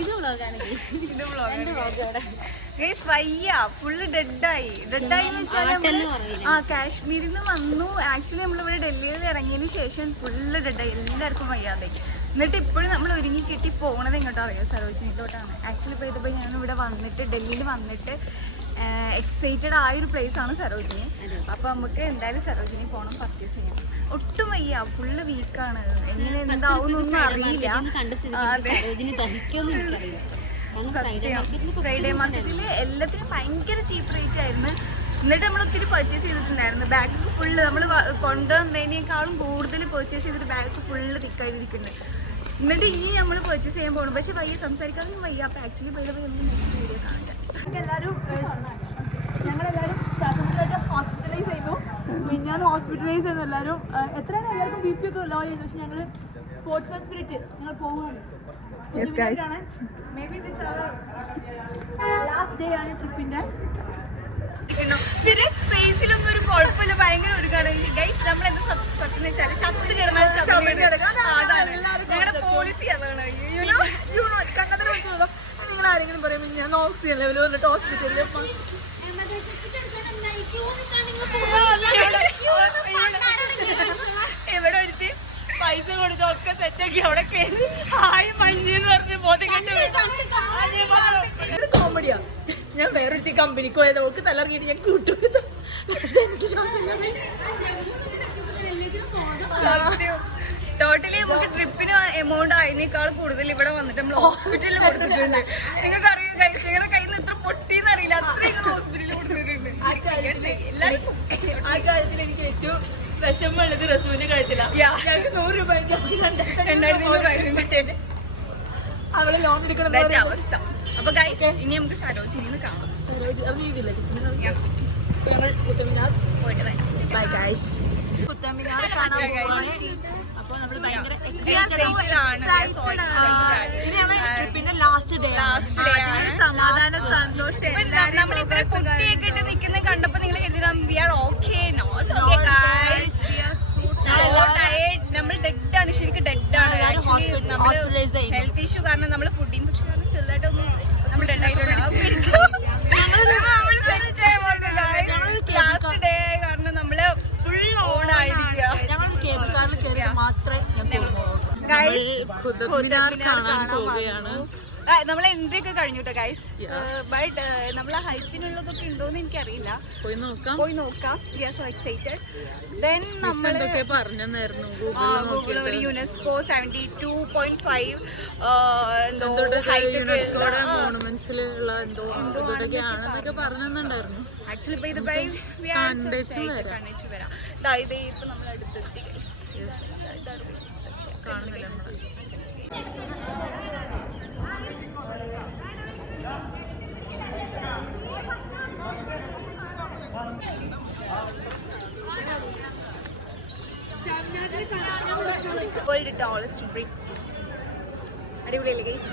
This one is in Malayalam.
ഇത് വ്ളോഗാണ് വയ്യ ഫുള്ള് ഡെഡായി എന്ന് വെച്ചാൽ കാശ്മീരിൽ നിന്ന് വന്നു. ആക്ച്വലി നമ്മളിവിടെ ഡൽഹിയിൽ ഇറങ്ങിയതിന് ശേഷം ഫുള്ള് ഡെഡായി, എല്ലാവർക്കും വയ്യാതെ. എന്നിട്ട് ഇപ്പോഴും നമ്മൾ ഒരുങ്ങി കെട്ടി പോകണത് എങ്ങോട്ടോ അറിയാം, സരോജിനിയിലോട്ടാണ്. ആക്ച്വലി ഇപ്പോൾ ഇതിപ്പോൾ ഞാനിവിടെ വന്നിട്ട് ഡൽഹിയിൽ വന്നിട്ട് എക്സൈറ്റഡ് ആയൊരു പ്ലേസാണ് സരോജിനി. അപ്പോൾ നമുക്ക് എന്തായാലും സരോജിനി പോകണം, പർച്ചേസ് ചെയ്യണം. ഒട്ടും വയ്യ, ഫുള്ള് വീക്കാണ്. എങ്ങനെ എന്താവുന്നൊന്നും അറിയില്ല. ഫ്രൈഡേ മാർക്കറ്റിൽ എല്ലാത്തിനും ഭയങ്കര ചീപ്പ് റേറ്റ് ആയിരുന്നു. എന്നിട്ട് നമ്മൾ ഒത്തിരി പർച്ചേസ് ചെയ്തിട്ടുണ്ടായിരുന്നു. ബാഗ് ഫുള്ള് നമ്മൾ കൊണ്ടുവന്നതിനേക്കാളും കൂടുതൽ പർച്ചേസ് ചെയ്തിട്ട് ബാഗ് ഫുള്ള് തിക്കായിരിക്കുന്നുണ്ട്. എന്നിട്ട് ഇനി നമ്മൾ പർച്ചേസ് ചെയ്യാൻ പോകണം. പക്ഷെ വയ്യ, സംസാരിക്കാനൊന്നും വയ്യ. അപ്പോൾ ആക്ച്വലി നമുക്ക് നെക്സ്റ്റ് വീഡിയോ കാണാം. ഞങ്ങളെല്ലാവരും ശ്വാസത്തിലായിട്ട് ഹോസ്പിറ്റലൈസ് ചെയ്യുന്നു. മിഞ്ഞാന്ന് ഹോസ്പിറ്റലൈസ് ചെയ്യുന്നു എല്ലാവരും. എത്രയാണ് എല്ലാവർക്കും ബി പി ഒക്കെ ലോ ചെയ്യുന്നു. പക്ഷെ ഞങ്ങൾ സ്പോർട്സ് സ്പിരിറ്റ് ഞങ്ങൾ പോവുകയാണ്. May be this last day ആണ് ട്രിപ്പിന്റെ. പിന്നെ ഫേസിലൊന്നും ഒരു കുഴപ്പമില്ല, ഭയങ്കര ഒരു ഗൈസ്. നമ്മളെന്താ സത്യം വെച്ചാൽ ചത്ത് കിടന്നാൽ ഞങ്ങളുടെ പോളിസി അതാണ്. നിങ്ങൾ ആരെങ്കിലും പറയുമ്പോൾ ഞാൻ ഓക്സിജൻ ലെവൽ വന്നിട്ട് ഹോസ്പിറ്റലിൽ എവിടെ ഒരുത്തി പൈസ കൊടുത്തൊക്കെ സെറ്റാക്കി അവിടെ കയറി ഹായ് മഞ്ഞെന്ന് പറഞ്ഞ് ബോധം കോമഡിയാ. ഞാൻ വേറൊരുത്തി കമ്പനിക്ക് പോയത് നോക്ക് തലറിഞ്ഞിട്ട് ഞാൻ കൂട്ടുകൊടുത്തു. എനിക്ക് ടോട്ടലി നമുക്ക് ട്രിപ്പിന് എമൗണ്ട് അതിനേക്കാൾ കൂടുതൽ ഇവിടെ വന്നിട്ട് നമ്മൾ ഹോസ്പിറ്റലിൽ കൊടുത്തിട്ടുണ്ട്. നിങ്ങൾക്ക് അറിയാം, നിങ്ങളുടെ കയ്യിൽ നിന്ന് എത്ര പൊട്ടിയെന്ന് അറിയില്ല, അത്രയും ഹോസ്പിറ്റലിൽ കൊടുത്തിട്ടുണ്ട്. എല്ലാവർക്കും ആ കാര്യത്തിൽ എനിക്ക് ഏറ്റവും വിഷമമുള്ളത് റസൂലിന്റെ കാര്യത്തിലാണ്. ഞങ്ങൾക്ക് 100 രൂപ അവള് ലോൺ എടുക്കണം അവസ്ഥ. അപ്പൊ ഗൈസ് ഇനി നമുക്ക് സരോജിനിന്ന് കാണാം. കുത്തമ്മിനാർ കാണാൻ പോവാണ്. അപ്പൊ നമ്മള് ഭയങ്കര പിന്നെ ലാസ്റ്റ് ഡേ സമാധാന സന്തോഷം. നമ്മൾ ഇത്ര കുട്ടിയൊക്കെ ഇട്ട് നിൽക്കുന്ന കണ്ടപ്പോ നിങ്ങൾ കരുതണം വി ആർ ഓക്കെ നോട്ട് നമ്മൾ ഡെഡാണ്, ശരിക്കും ഡെഡാണ്. ഹെൽത്ത് ഇഷ്യൂ കാരണം നമ്മൾ ഫുഡ് ഇൻഫെക്ഷൻ കാരണം ചെറുതായിട്ടൊന്നും നമ്മൾ ഡെഡായിട്ടുണ്ട്. ലാസ്റ്റ് ഡേ ആയ കാരണം നമ്മള് ഫുൾ ഓൺ ആയിരിക്കുക. കേബിൾ കാറിൽ കയറി മാത്രമേ കാണാൻ പോവുകയാണ്. നമ്മളെ എൻട്രി ഒക്കെ കഴിഞ്ഞു കേട്ടോ ഗൈസ്. ബട്ട് നമ്മളെ ഹൈറ്റിനുള്ളതൊക്കെ ഉണ്ടോന്ന് എനിക്കറിയില്ല, പോയി നോക്കാം. We are so excited. Then നമ്മൾ ഗൂഗിൾ ഒരു യുനെസ്കോ 72.5 എന്തോ ആക്ച്വലി ഇപ്പൊ ഇത് കണ്ണിച്ചു വരാം. ഇതായത് ഇപ്പൊ നമ്മൾ അടുത്തെത്തി ഗൈസ്. കാണുന്നില്ല വേൾഡ് ടോളസ്റ്റ് ബ്രിക്സ്. അടിപൊളിയല്ലേ ഗൈസ്?